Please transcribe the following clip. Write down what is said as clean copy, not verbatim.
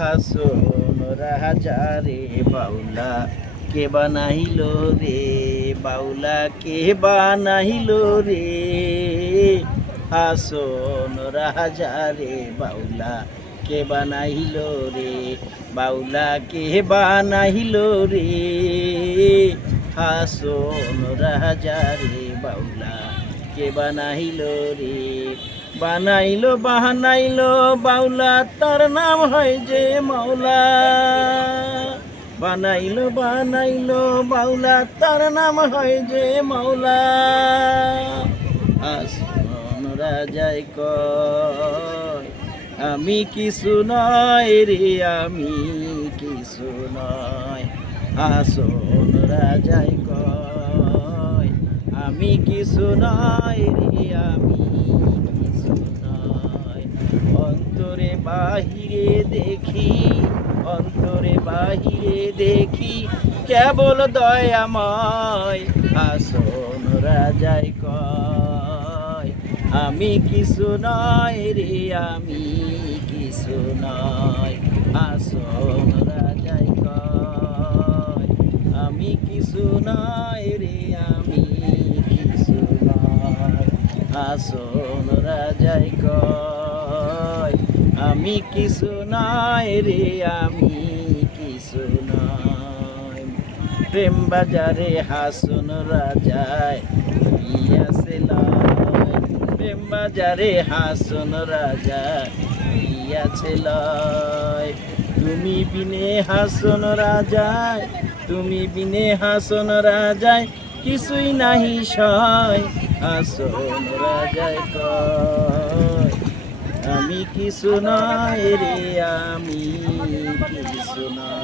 হাসন রাজা রে বাউলা কে বানাইল রে বাউলা কে বানাইল রে হাসন রাজা রে বাউলা কে বানাইল রে বাউলা কে বানাইল রে হাসন রাজা রে বাউলা কে বানাইল রে বানাইলো বাউলা তার নাম হয় যে মাওলা বানাইলো বাউলা তার নাম হয় যে মাওলা আসন রাজাই কয় আমি কিছু নয় রে আমি কিছু নয় আসন রাজাই কয় আমি কিছু নয় রে আমি কিছু নয় অন্তরে বাহিরে দেখি অন্তরে বাহিরে দেখি কেবল দয়াময় আসন রাজাই কয় আমি কিছু নয় রে আমি কিছু নয় আসন রাজাই কয় আমি কিছু নয় রে আমি কিছু নয় আসন রাজাই কয় আমি কিছু নয় রে আমি কিছু নয় প্রেম বাজারে হাসন রাজায় ইয়াছে লয় প্রেম বাজারে হাসন রাজা ইয়াছে লয় তুমি বিনে হাসন রাজায় তুমি বিনে হাসন রাজায় কিছুই নাহি সয় হাসন রাজায় কয় আমি কিছু নয় রে আমি কিছু নয়।